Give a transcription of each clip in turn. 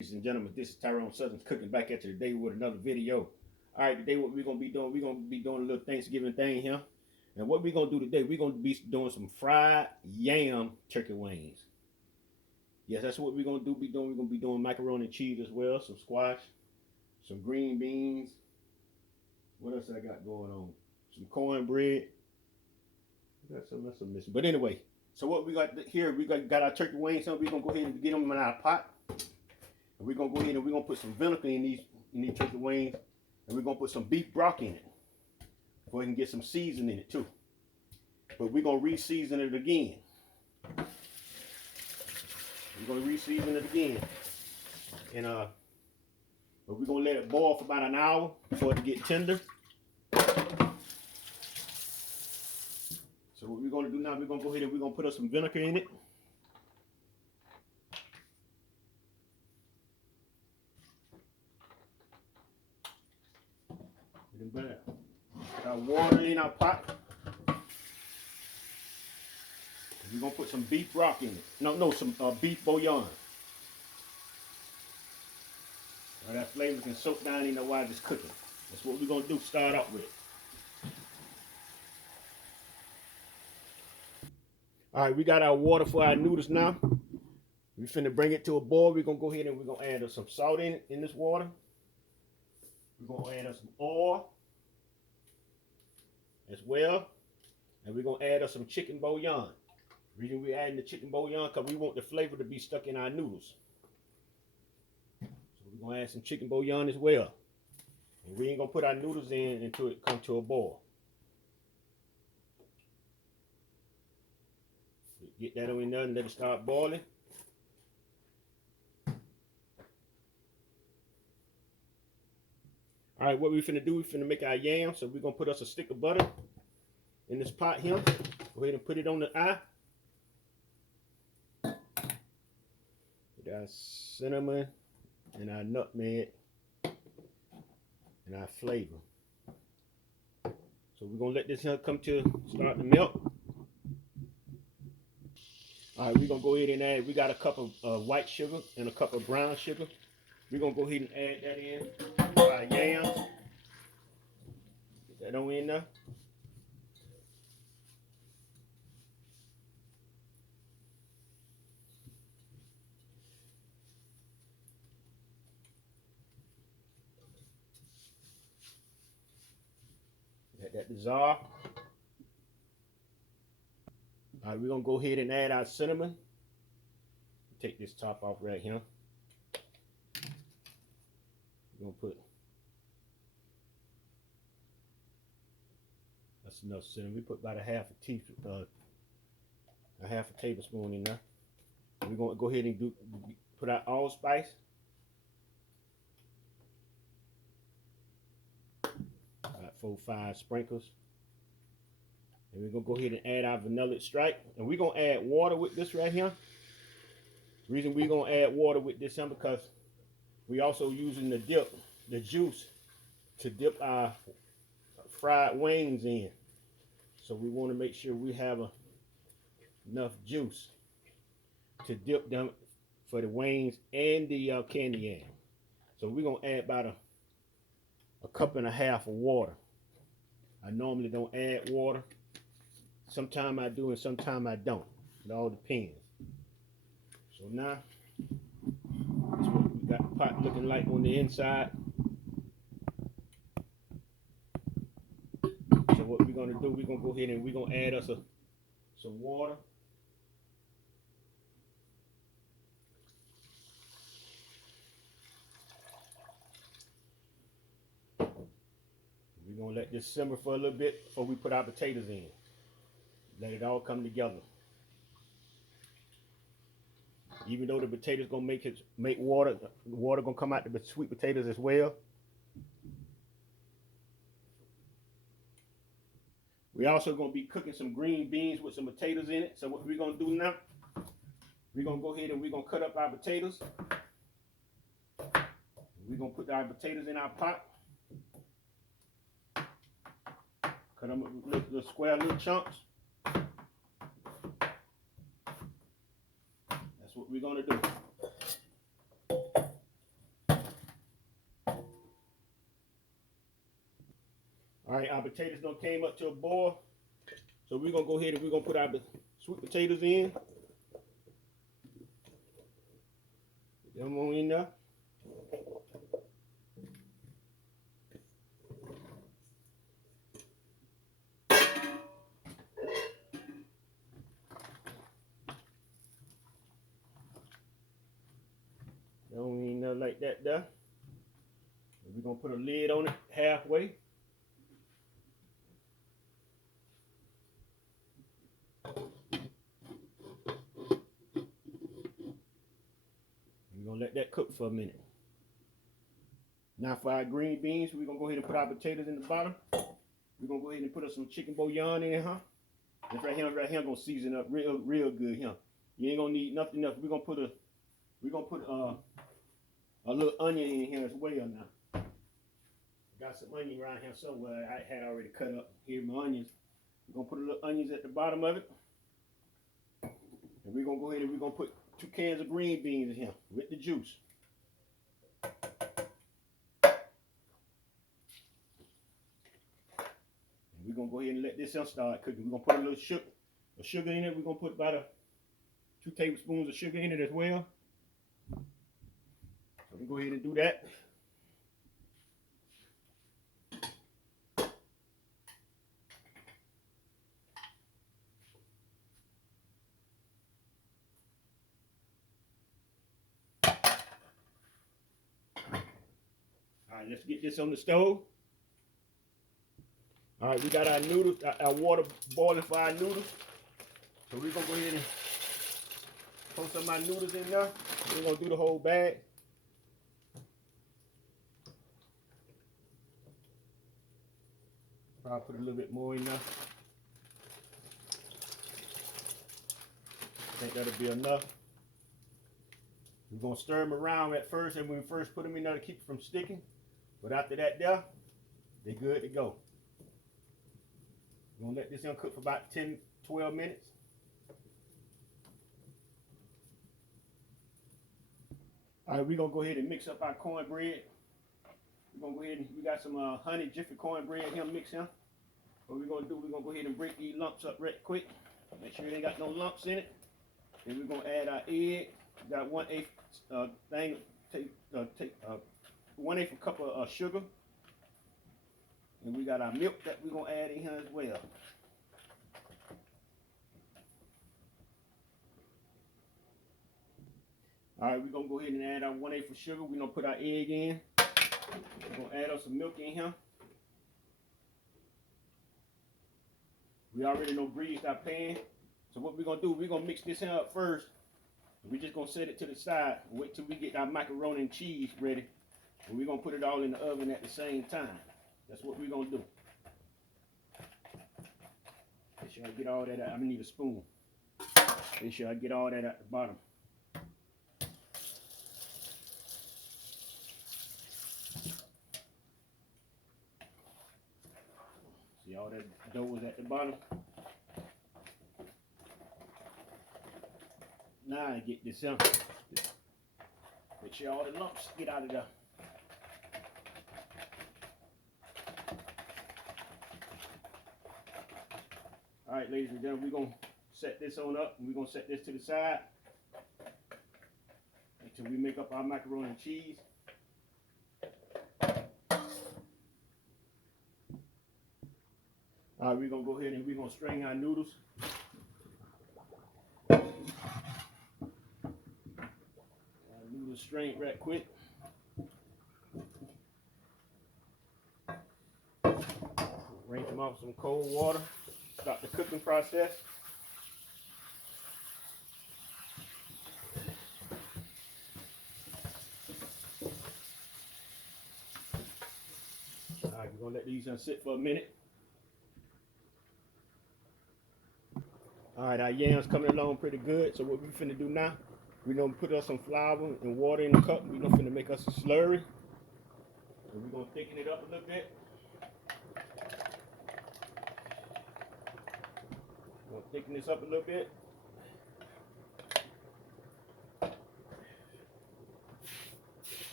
Ladies and gentlemen, this is Tyron'e Southern's cooking back at you today with another video. All right, today what we're gonna be doing, a little Thanksgiving thing here. And what we're gonna do today, we're gonna be doing some fried yam turkey wings. Yes, that's what we're gonna do. We're gonna be doing macaroni and cheese as well, some squash, some green beans. What else I got going on? Some cornbread. I got something else I'm missing. But anyway, so what we got here, got our turkey wings. So we're gonna go ahead and get them in our pot. And we're gonna go ahead and we're gonna put some vinegar in these turkey wings, and we're gonna put some beef broth in it, so we can get some seasoning in it too. But we're gonna re-season it again. We're gonna re-season it again, and but we're gonna let it boil for about an hour for it to get tender. So what we're gonna do now, we're gonna go ahead and we're gonna put up some vinegar in it. Put our water in our pot. We're gonna put some beef broth in it. Some beef bouillon. Now that flavor can soak down in there while it's cooking. That's what we're gonna do. Start off with. All right, we got our water for our noodles now. We finna bring it to a boil. We're gonna go ahead and we're gonna add some salt in this water. We're gonna add some oil as well, and we're gonna add some chicken bouillon. The reason we're adding the chicken bouillon because we want the flavor to be stuck in our noodles. So we're gonna add some chicken bouillon as well, and we ain't gonna put our noodles in until it comes to a boil. Get that in there and let it start boiling. All right, what we finna do, we finna make our yams. So we're gonna put us a stick of butter in this pot here. Go ahead and put it on the eye. With our cinnamon and our nutmeg and our flavor. So we're gonna let this here come to start to melt. All right, we're gonna go ahead and add, we got a cup of white sugar and a cup of brown sugar. We're gonna go ahead and add that in to our yams. Get that on in there. Let that dissolve. All right, we're gonna go ahead and add our cinnamon. Take this top off right here. We're gonna put, that's enough cinnamon. We put about a half a tablespoon in there. We're gonna go ahead and put our allspice. About 4 or 5 sprinkles. And we're gonna go ahead and add our vanilla extract. And we're gonna add water with this right here. The reason we're gonna add water with this is because we also using the juice to dip our fried wings in. So we want to make sure we have enough juice to dip them for the wings and the candy yam. So we're gonna add about a cup and a half of water. I normally don't add water. Sometimes I do and sometimes I don't. It all depends. So now, that's what we got the pot looking like on the inside. So what we're gonna do, we're gonna go ahead and we're gonna add us some water. We're gonna let this simmer for a little bit before we put our potatoes in. Let it all come together. Even though the potatoes gonna make water, the water gonna come out the sweet potatoes as well. We also gonna be cooking some green beans with some potatoes in it. So what we're gonna do now, we're gonna go ahead and we're gonna cut up our potatoes. We're gonna put our potatoes in our pot. Cut them up little square little chunks. That's what we're gonna do. All right, our potatoes done came up to a boil. So we're gonna go ahead and we're gonna put our sweet potatoes in. Put them on in there. Don't need nothing like that there. We're gonna put a lid on it halfway. We're gonna let that cook for a minute. Now for our green beans, we're gonna go ahead and put our potatoes in the bottom. We're gonna go ahead and put us some chicken bouillon in, huh? This right here gonna season up real good here. You ain't gonna need nothing else. We're gonna put a little onion in here as well now. Got some onion around here somewhere. I had already cut up. Here my onions. We're gonna put a little onions at the bottom of it. And we're gonna go ahead and we're gonna put 2 cans of green beans in here with the juice. And we're gonna go ahead and let this start cooking. We're gonna put a little sugar in it. We're gonna put about 2 tablespoons of sugar in it as well. So we go ahead and do that. All right, let's get this on the stove. All right, we got our noodles, our water boiling for our noodles. So we're gonna go ahead and put some of my noodles in there. We're gonna do the whole bag. I'll put a little bit more in there. I think that'll be enough. We're gonna stir them around at first, and when we first put them in there to keep it from sticking. But after that there, they're good to go. We're gonna let this one cook for about 10-12 minutes. All right, we're gonna go ahead and mix up our cornbread. We're gonna go ahead and we got some honey jiffy cornbread here mixed here. What we're gonna do, we're gonna go ahead and break these lumps up right quick. Make sure it ain't got no lumps in it. Then we're gonna add our egg. We got 1/8 thing, 1/8 cup of sugar. And we got our milk that we're gonna add in here as well. All right, we're gonna go ahead and add our 1/8 of sugar. We're gonna put our egg in. We're gonna add us some milk in here. We already know greased our pan. So what we're gonna do, we're gonna mix this here up first. We're just gonna set it to the side. Wait till we get our macaroni and cheese ready. And we're gonna put it all in the oven at the same time. That's what we're gonna do. Make sure I get all that out. I'm gonna need a spoon. Make sure I get all that at the bottom. See all that dough is at the bottom. Now I get this up. Make sure all the lumps get out of there. All right, ladies and gentlemen, we're gonna set this on up, and we're gonna set this to the side until we make up our macaroni and cheese. All right, we're gonna go ahead and we're gonna strain our noodles. Noodles strained right quick. Rinse them off some cold water. Start the cooking process. All right, we're gonna let these sit for a minute. All right, our yams coming along pretty good. So what we finna do now, we're gonna put us some flour and water in the cup. We're gonna finna make us a slurry. And we're gonna thicken it up a little bit. We're gonna thicken this up a little bit.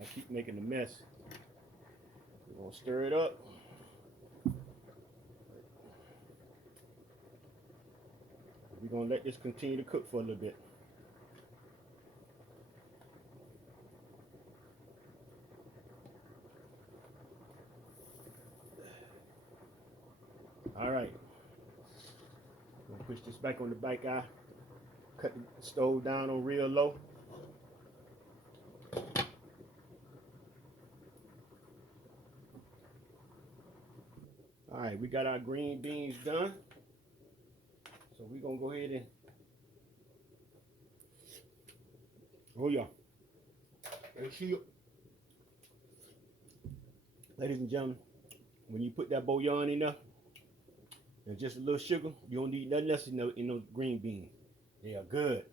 I keep making a mess. We're gonna stir it up. We're gonna let this continue to cook for a little bit. All right. Gonna push this back on the back eye. Cut the stove down on real low. All right, we got our green beans done. So we're gonna go ahead and, oh yeah. Ladies and gentlemen, when you put that bouillon in there, and just a little sugar, you don't need nothing else in those green beans. They are good.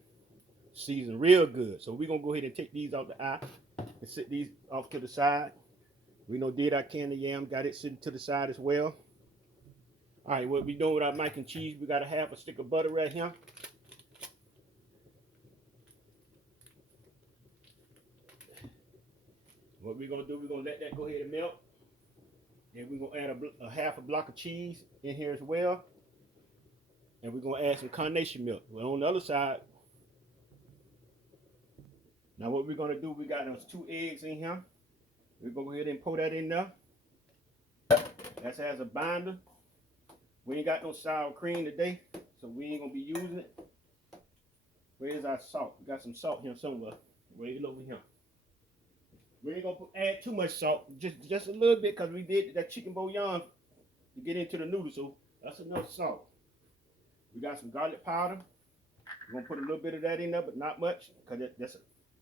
Seasoned real good. So we're gonna go ahead and take these out the eye and set these off to the side. We know did our candy yam, got it sitting to the side as well. All right, what we doing with our mac and cheese, we got a half a stick of butter right here. What we're gonna do, we're gonna let that go ahead and melt. And we're gonna add a half a block of cheese in here as well. And we're gonna add some carnation milk. Well, on the other side, now what we're gonna do, we got those 2 eggs in here. We're gonna go ahead and pour that in there. That's as a binder. We ain't got no sour cream today, so we ain't gonna be using it. Where's our salt? We got some salt here somewhere. Right over here. We ain't gonna add too much salt, just a little bit, because we did that chicken bouillon to get into the noodles, so that's enough salt. We got some garlic powder. We're gonna put a little bit of that in there, but not much, because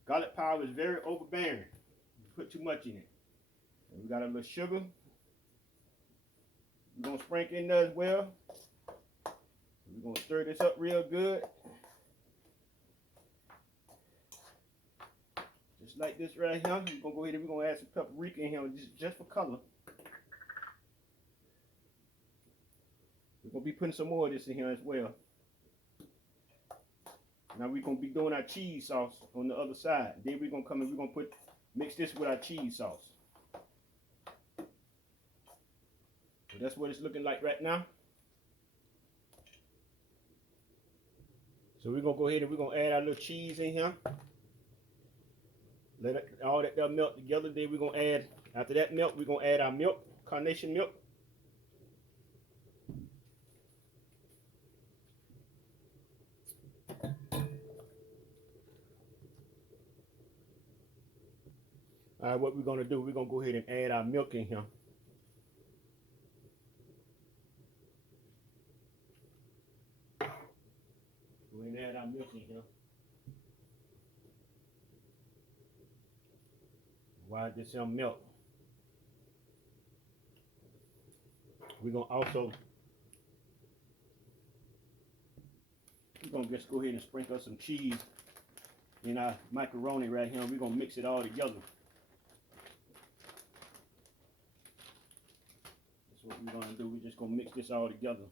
garlic powder is very overbearing. You put too much in it. And we got a little sugar. We're gonna sprinkle in there as well. We're gonna stir this up real good. Just like this right here. We're gonna go ahead and we're gonna add some paprika in here just for color. We're gonna be putting some more of this in here as well. Now we're gonna be doing our cheese sauce on the other side. Then we're gonna come and we're gonna mix this with our cheese sauce. So that's what it's looking like right now. So we're gonna go ahead and we're gonna add our little cheese in here. Let all that melt together. Then we're gonna add, after that melt, we're gonna add our milk, carnation milk. All right, what we're gonna do, we're gonna go ahead and add our milk in here. Go ahead and add our milk in here. While this melt, we're gonna just go ahead and sprinkle some cheese in our macaroni right here. We're gonna mix it all together. That's what we're gonna do. We're just gonna mix this all together.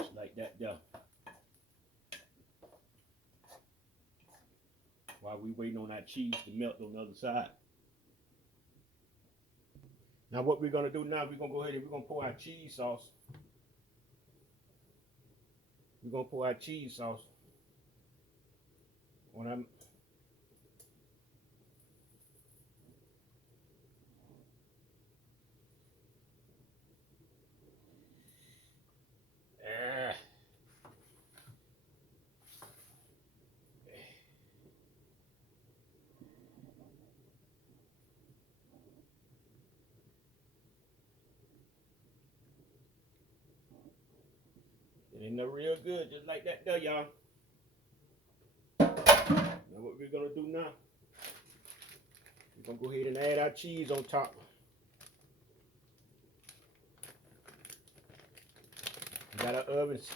Just like that there. While we waiting on our cheese to melt on the other side. Now what we're gonna do now, we're gonna go ahead and we're gonna pour our cheese sauce. We're gonna pour our cheese sauce on our Ain't that real good, just like that there, y'all. Now what we're gonna do now, we're gonna go ahead and add our cheese on top. We got our ovens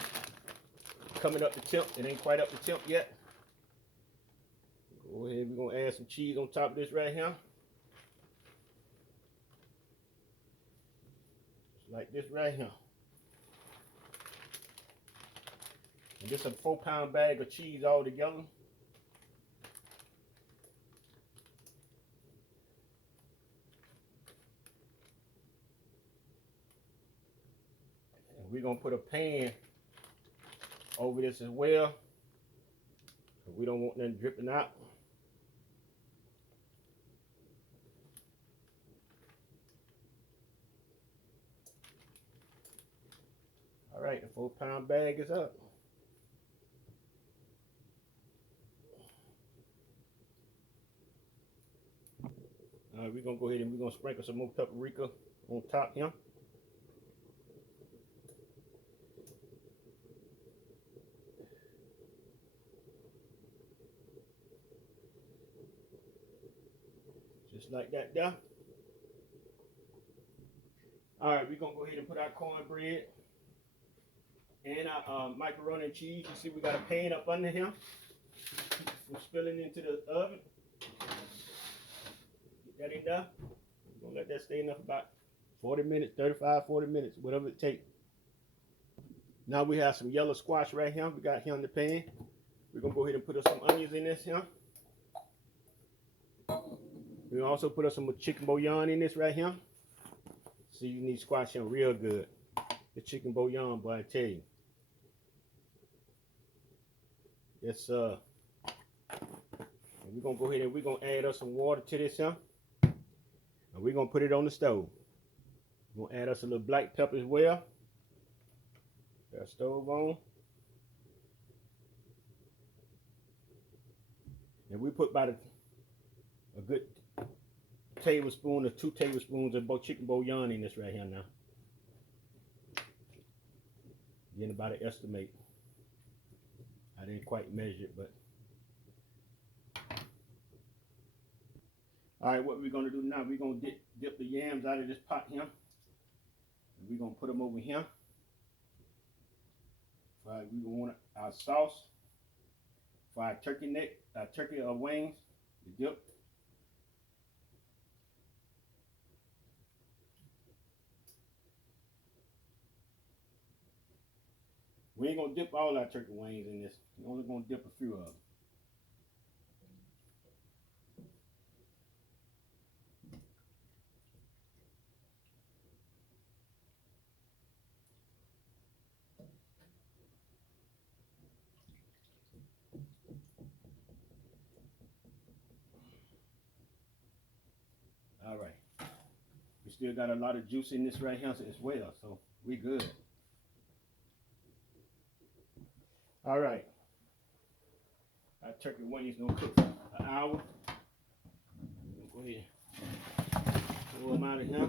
coming up to temp. It ain't quite up to temp yet. Go ahead, we're gonna add some cheese on top of this right here. Just like this right here. And just a 4-pound bag of cheese all together. we're gonna put a pan over this as well. We don't want nothing dripping out. All right, the 4-pound bag is up. All right, we're gonna go ahead and we're gonna sprinkle some more paprika on top here. Just like that there. All right, we're gonna go ahead and put our cornbread and our macaroni and cheese. You see we got a pan up under here. We're spilling into the oven. Get that in there. We're gonna let that stay in there for about 40 minutes, 35, 40 minutes, whatever it takes. Now we have some yellow squash right here. We got here in the pan. We're gonna go ahead and put some onions in this here. We'll also put some chicken bouillon in this right here. Season these squash in real good. The chicken bouillon, boy, I tell you. Yes, sir. And we're gonna go ahead and we're gonna add us some water to this here. And we're gonna put it on the stove. We're gonna add us a little black pepper as well. Got a stove on. And we put about a good tablespoon or 2 tablespoons of both chicken bouillon in this right here now. Getting about an estimate. I didn't quite measure it, but. All right, what we're gonna do now, we're gonna dip the yams out of this pot here. And we're gonna put them over here. Right, we want our sauce for our turkey neck, our turkey wings, the dip. We ain't gonna dip all our turkey wings in this. We're only gonna dip a few of them. All right. We still got a lot of juice in this right here as well, so we good. All right. Our turkey wings gonna cook for an hour. Go ahead. Pull them out of here.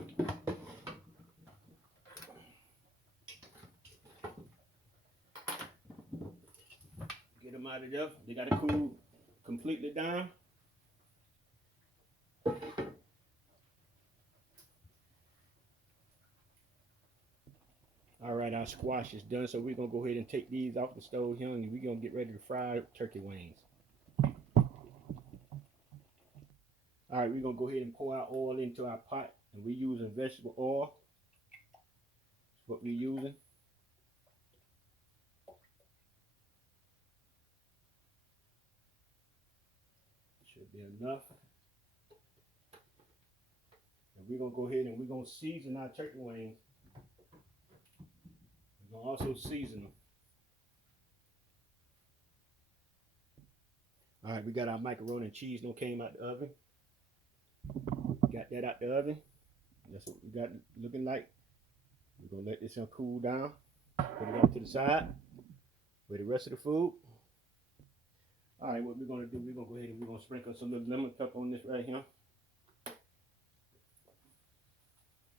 Get them out of there. They gotta cool completely down. All right, our squash is done, so we're gonna go ahead and take these off the stove here, and we're gonna get ready to fry turkey wings. All right, we're gonna go ahead and pour our oil into our pot, and we're using vegetable oil. That's what we're using. Should be enough. And we're gonna go ahead and we're gonna season our turkey wings. We're gonna also season them. All right, we got our macaroni and cheese that came out the oven. Got that out the oven. That's what we got looking like. We're gonna let this one cool down. Put it off to the side with the rest of the food. All right, what we're gonna do, we're gonna go ahead and we're gonna sprinkle some little lemon pepper on this right here.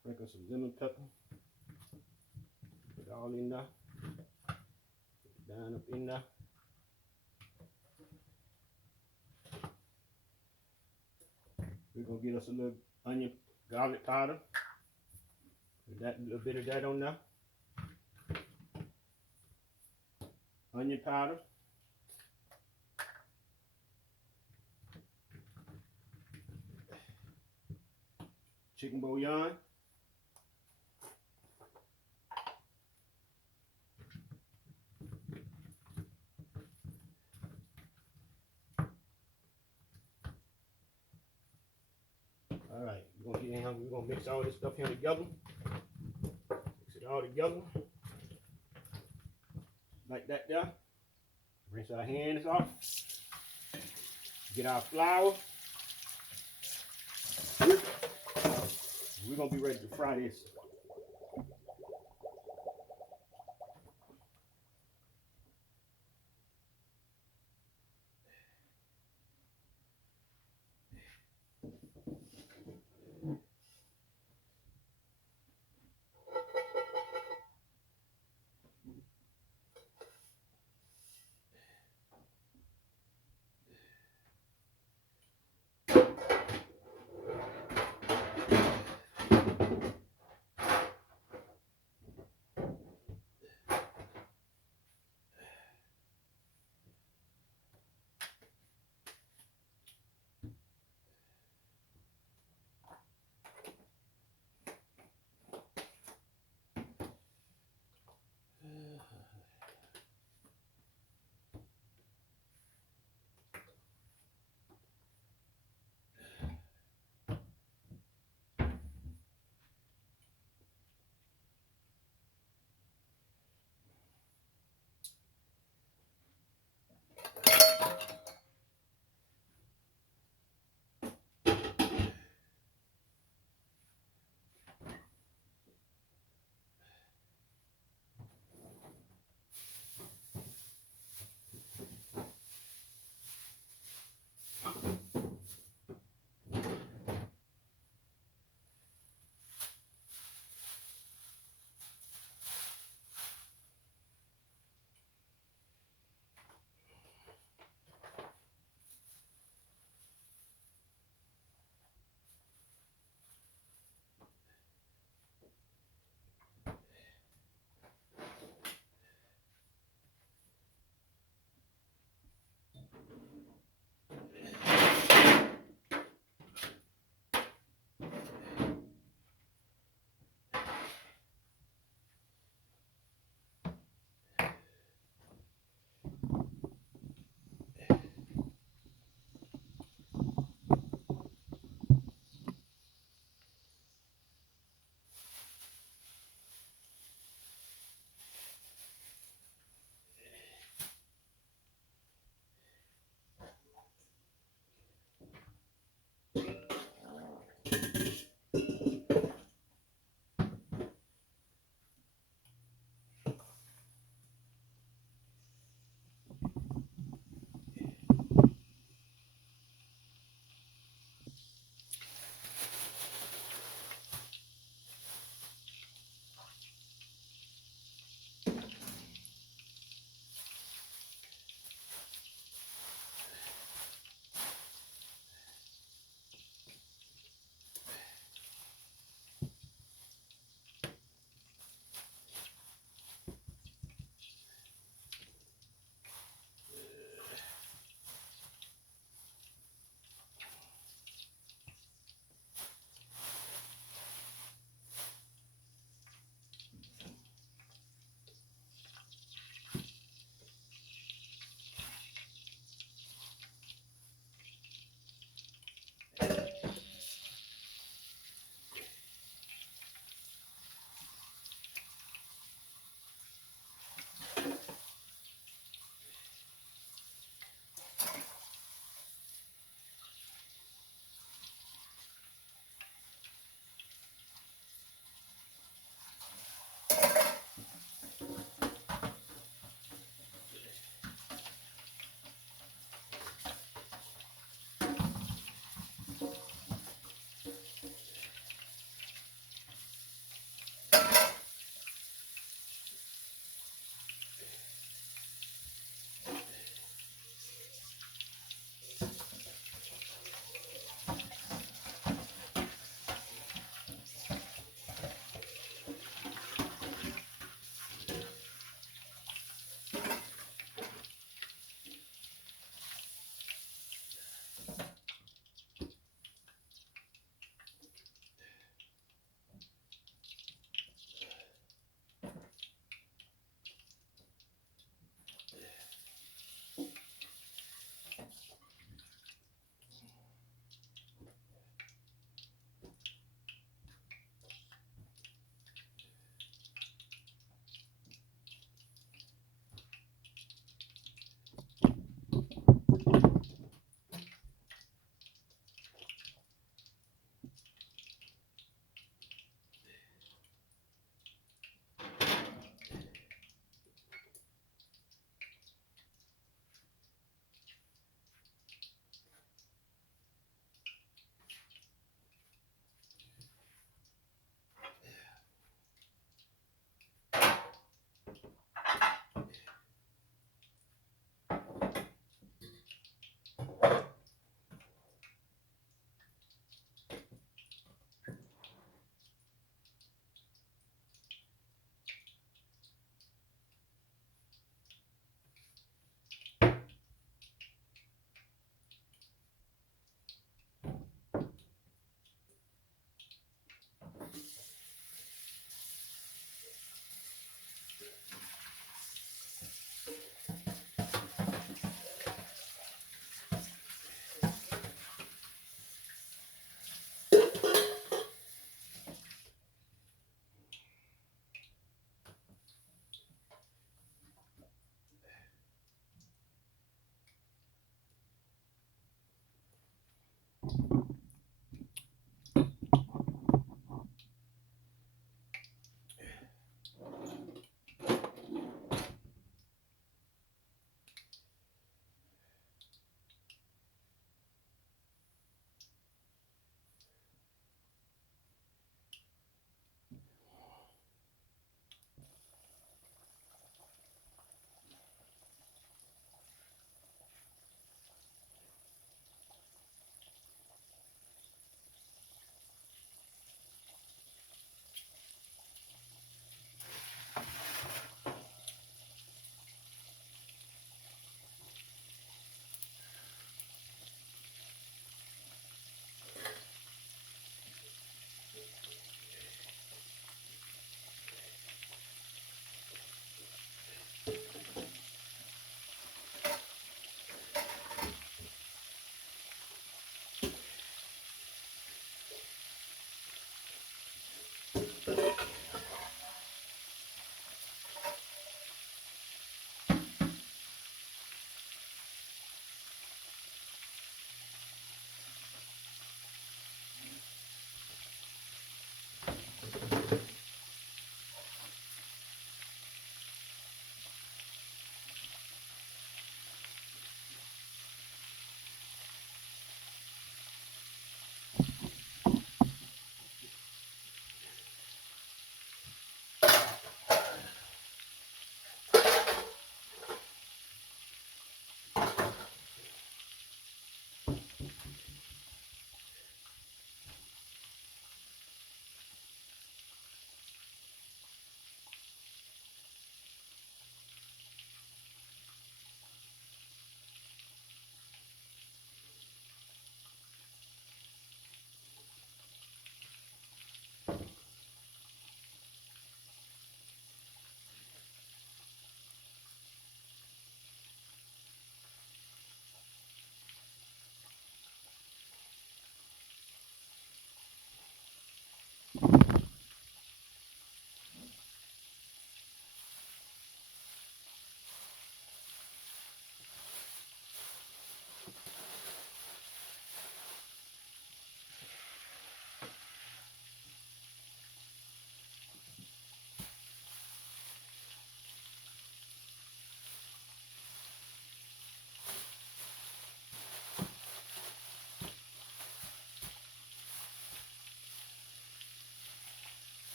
Sprinkle some lemon pepper. Put it all in there. Put it down up in there. We're gonna get us a little onion garlic powder. Put that, a little bit of that on there. Onion powder. Chicken bouillon. All right, we're gonna mix all this stuff here together. Mix it all together. like that there. Rinse our hands off. Get our flour. We're gonna be ready to fry this.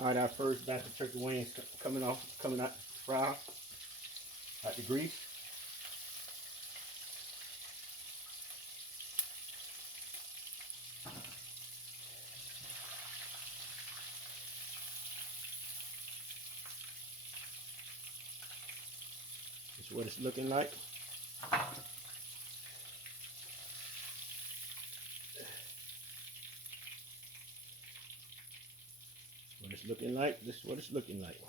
All right, our first batch of turkey wings coming out the fryer, out the grease. This is what it's looking like. What it's looking like. This is what it's looking like.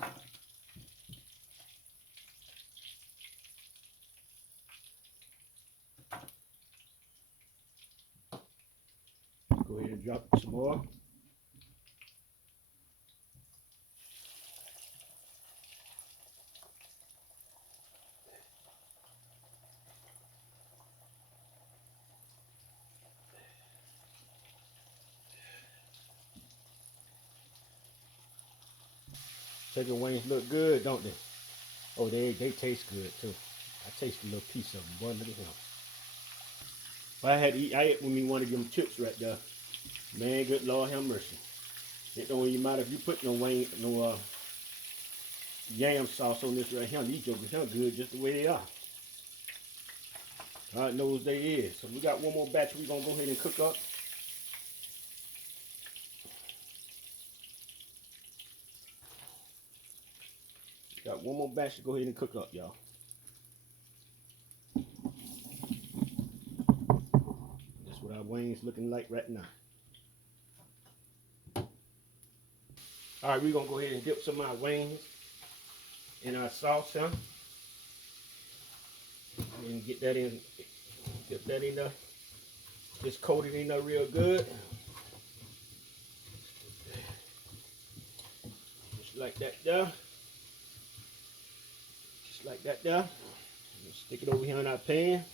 Go ahead and drop some more. Turkey wings look good, don't they? Oh, they taste good too. I taste a little piece of them. Boy, look at them. If I had to eat, I ate with me one of them chips right there. Man, good Lord have mercy. It don't even matter if you put no yam sauce on this right here. These jokers are good just the way they are. God knows they is. So we got one more batch we're gonna go ahead and cook up. Got one more batch to go ahead and cook up, y'all. That's what our wings looking like right now. All right, we're gonna go ahead and dip some of our wings in our sauce, huh? And get that in, dip that in there. Just coat it in there real good. Just like that there. Just like that there. Stick it over here in our pan.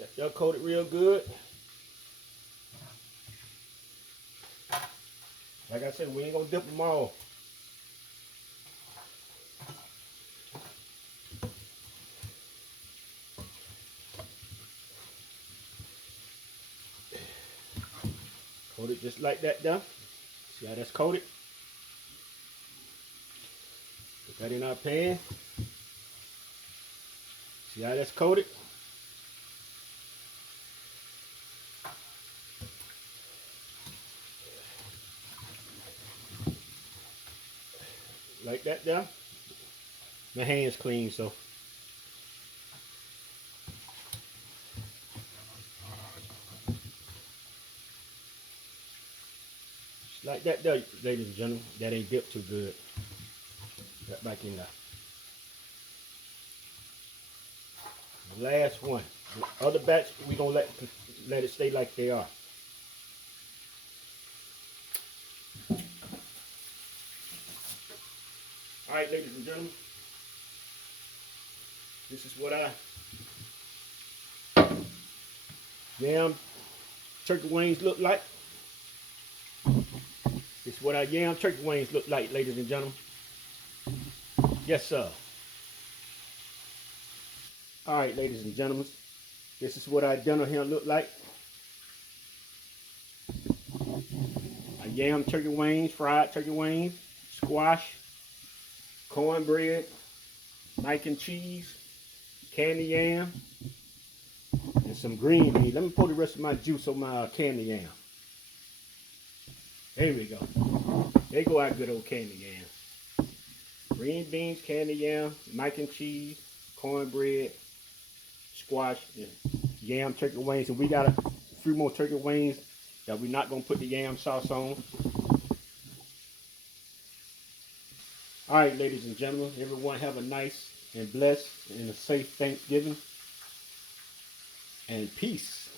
That there, coat it real good. Like I said, we ain't gonna dip them all. Coat it just like that there. See how that's coated? Put that in our pan. See how that's coated? Like that there. My hand's clean, so. Just like that there, ladies and gentlemen. That ain't dipped too good. Got back in there. The last one. The other batch, we gonna let it stay like they are. All right, ladies and gentlemen. This is what yam turkey wings look like. This is what our yam turkey wings look like, ladies and gentlemen. Yes, sir. All right, ladies and gentlemen. This is what our dinner here look like. Our yam turkey wings, fried turkey wings, squash, cornbread, mac and cheese, candy yam, and some green beans. Let me pour the rest of my juice on my candy yam. There we go. There go our good old candy yam. Green beans, candy yam, mac and cheese, cornbread, squash, and yam turkey wings. And we got a few more turkey wings that we're not gonna put the yam sauce on. All right, ladies and gentlemen, everyone have a nice and blessed and a safe Thanksgiving, and peace.